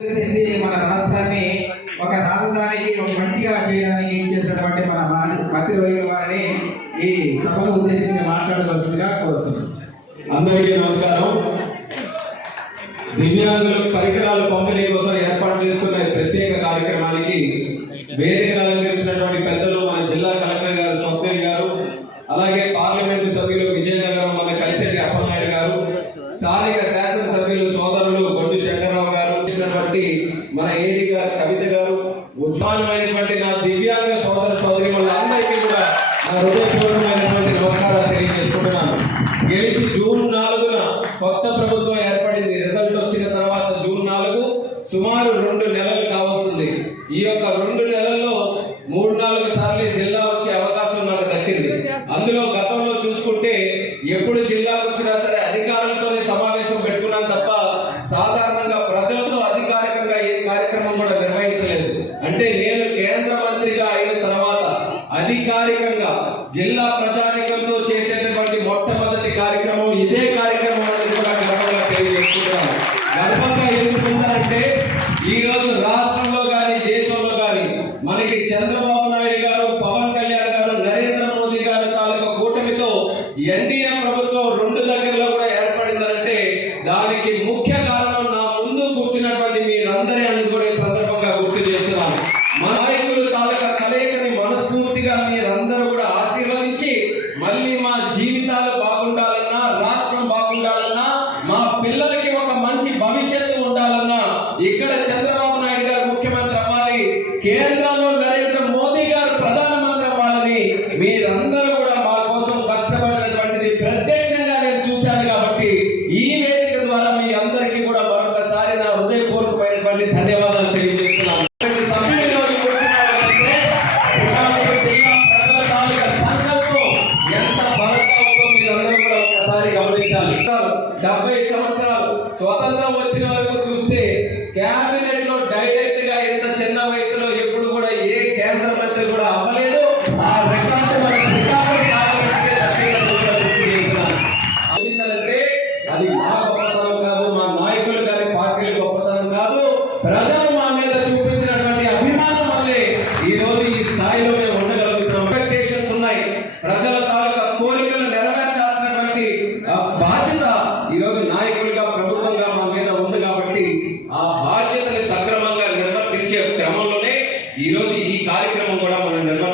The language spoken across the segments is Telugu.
మన రాష్ట్రాన్ని ఒక రాజధానికి ఒక మంచిగా చేయడానికి చేసినటువంటి మన మంత్రి వైపు వారిని ఈ సభను ఉద్దేశించి మాట్లాడవలసిందిగా కోరుతున్నాను అందరికీ నమస్కారం. దివ్యాంగులకు పరికరాలు పంపిణీ కోసం ఏర్పాటు చేస్తున్న ప్రత్యేక కార్యక్రమానికి వేరే అలంకరించినటువంటి పెద్దలు మన జిల్లా కలెక్టర్ గారు సౌత్య గారు అలాగే ಬಟ್ಟಿ ನಾವು ದಿವ್ಯಾಂಗ ಸಹೋದರ ಸಹೋದರಿಗಳು ಕೂಡ. ನಾನು ಹೃದಯಪೂರ್ವಕ ప్రధానంగా జిల్లా ప్రజానికంతో చేసేటటువంటి మొట్టమొదటి కార్యక్రమం ఇదే కార్యక్రమం అనేది కూడా గర్వంగా తెలియజేసుకుంటున్నాను. స్వతంత్రం వచ్చిన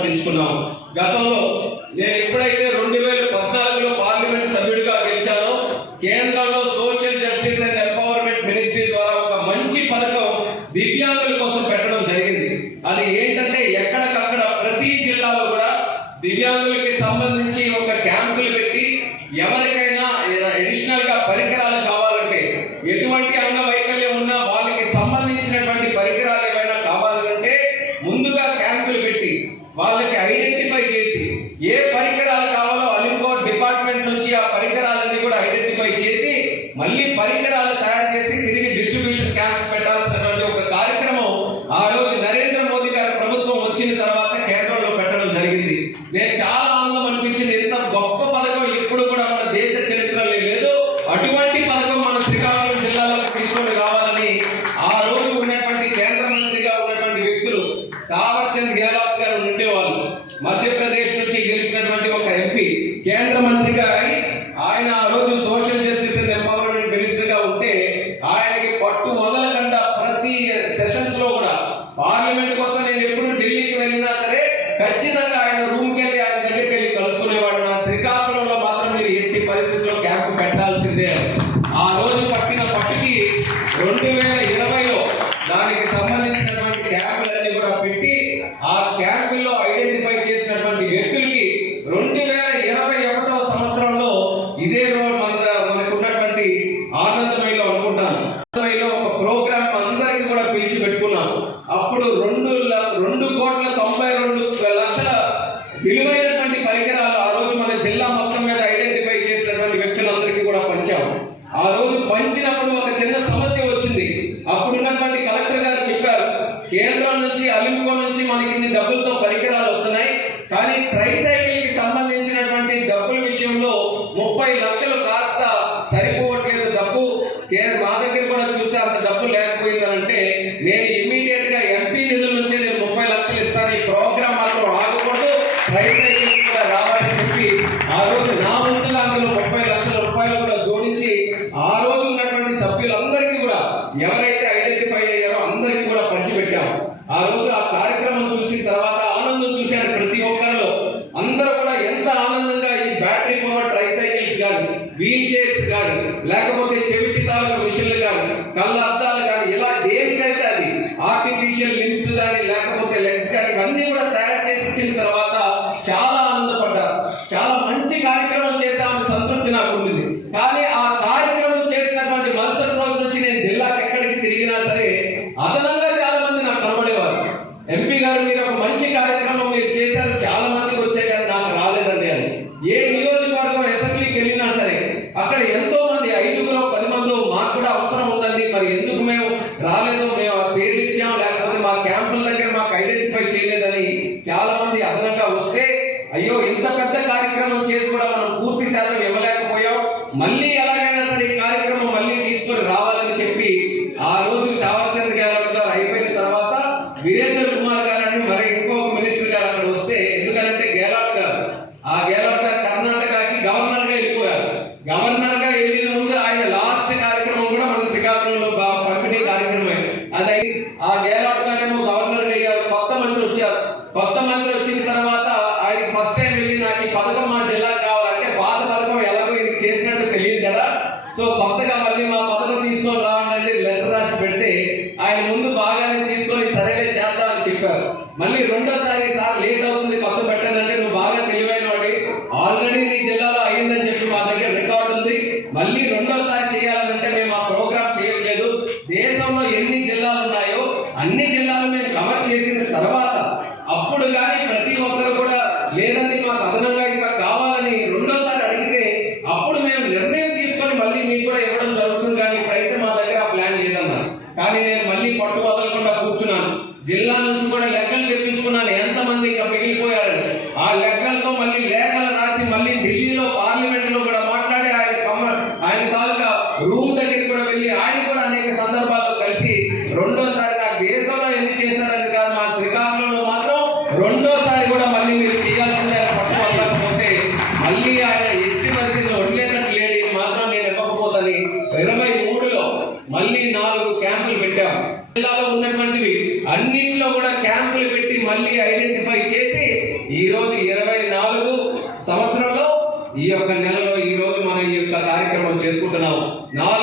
తెలుసుకున్నాం గతంలో చూస్తే అంత డబ్బు లేకపోయిందనంటే అయ్యో ఇంత పెద్ద కార్యక్రమం చేసుకోవడం మనం పూర్తి శాతం ఇవ్వలేక నాలుగు క్యాంపులు పెట్టాం జిల్లాలో ఉన్నటువంటివి అన్నింటిలో కూడా క్యాంపులు పెట్టి మళ్ళీ ఐడెంటిఫై చేసి ఈ రోజు ఇరవై నాలుగు సంవత్సరంలో ఈ యొక్క నెలలో ఈ రోజు మనం ఈ యొక్క కార్యక్రమం చేసుకుంటున్నాం నాలుగు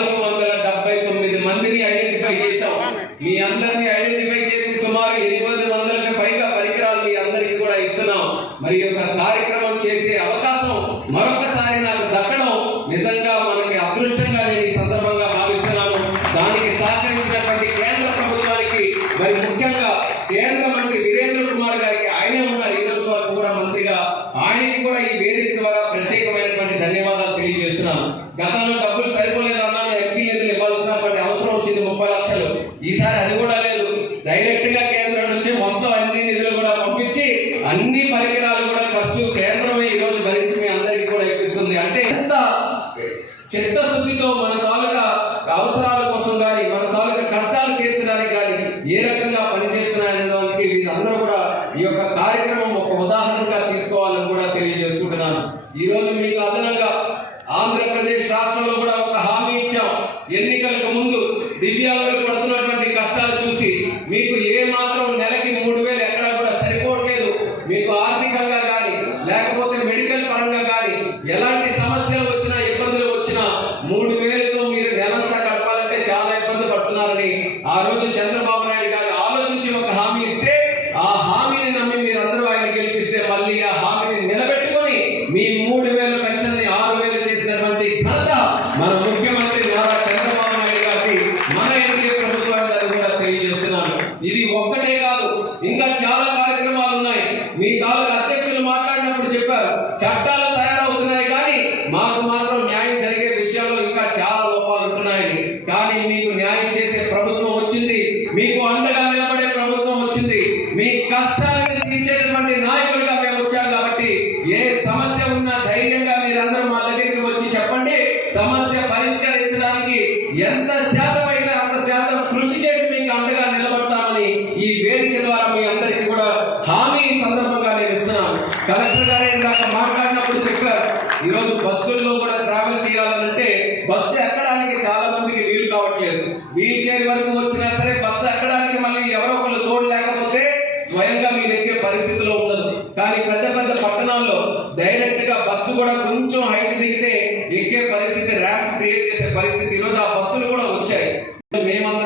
எந்த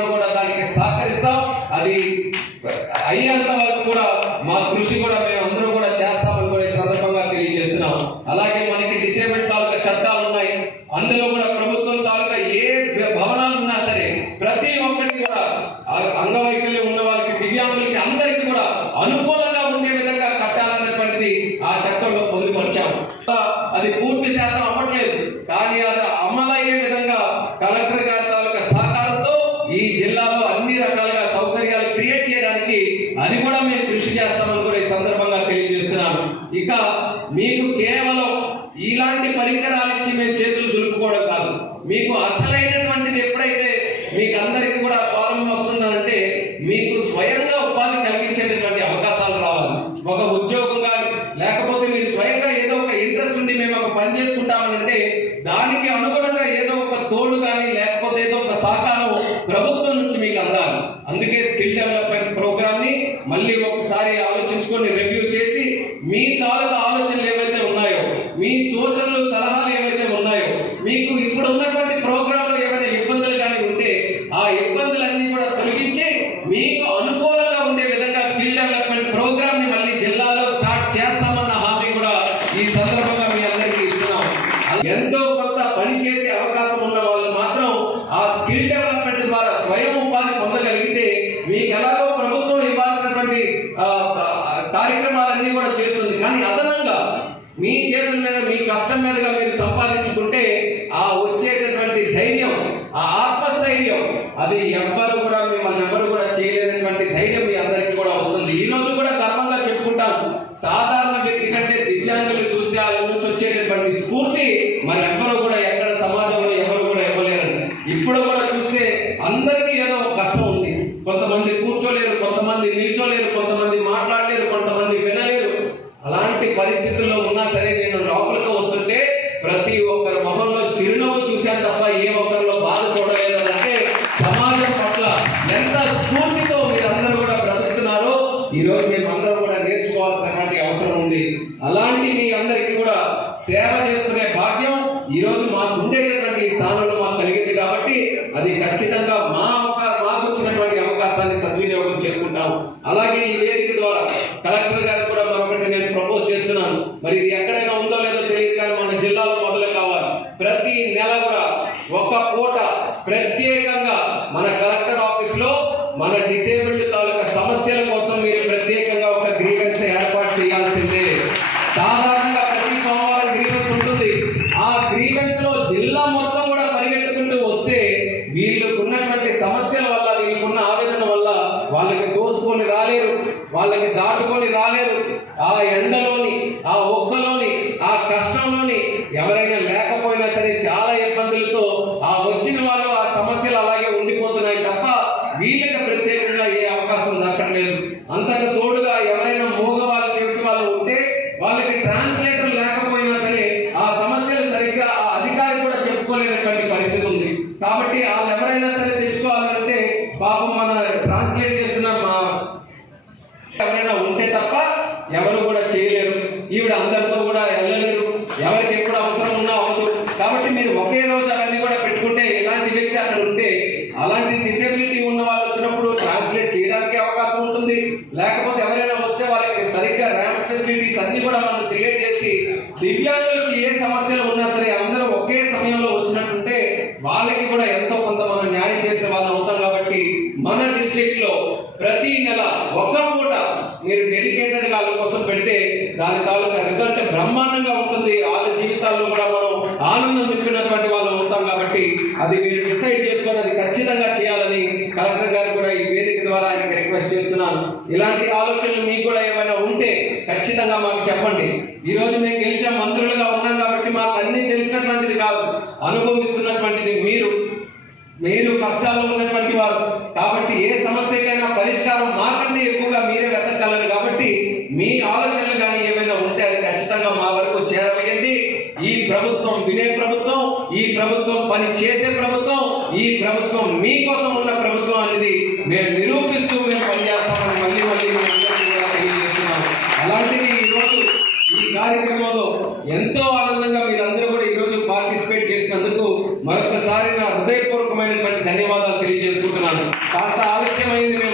అందరం కూడా దానికి సహకరిస్తాం. అది అయ్యేంత వరకు కూడా మా కృషి కూడా అది కూడా మేము కృషి చేస్తాం. నీ ఆలోచన మన డిసేబుల్డ్ తాలూకా సమస్యల కోసం మీరు ప్రత్యేకంగా ఒక గ్రీవెన్స్ ఏర్పాటు చేయాల్సిందే. దాదాపు Devi చేసినటువంటిది కాదు అనుభవిస్తున్నటువంటిది మీరు మీరు కష్టాల్లో ఉన్నటువంటి వారు హృదయపూర్వకమైనటువంటి ధన్యవాదాలు తెలియజేసుకుంటున్నాను. కాస్త ఆలస్యమైంది మేము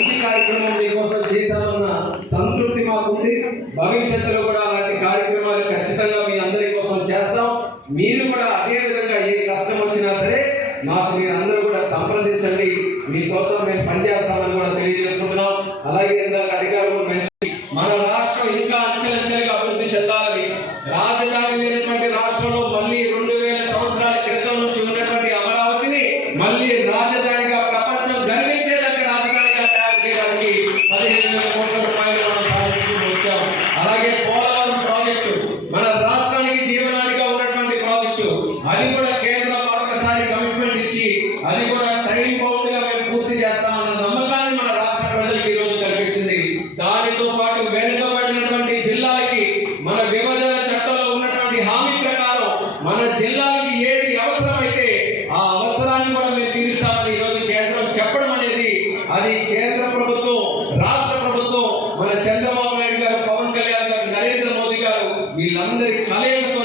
మంచి కార్యక్రమం మీకోసం చేశామన్న సంతృప్తి మాకుంది. భవిష్యత్తులో కూడా talento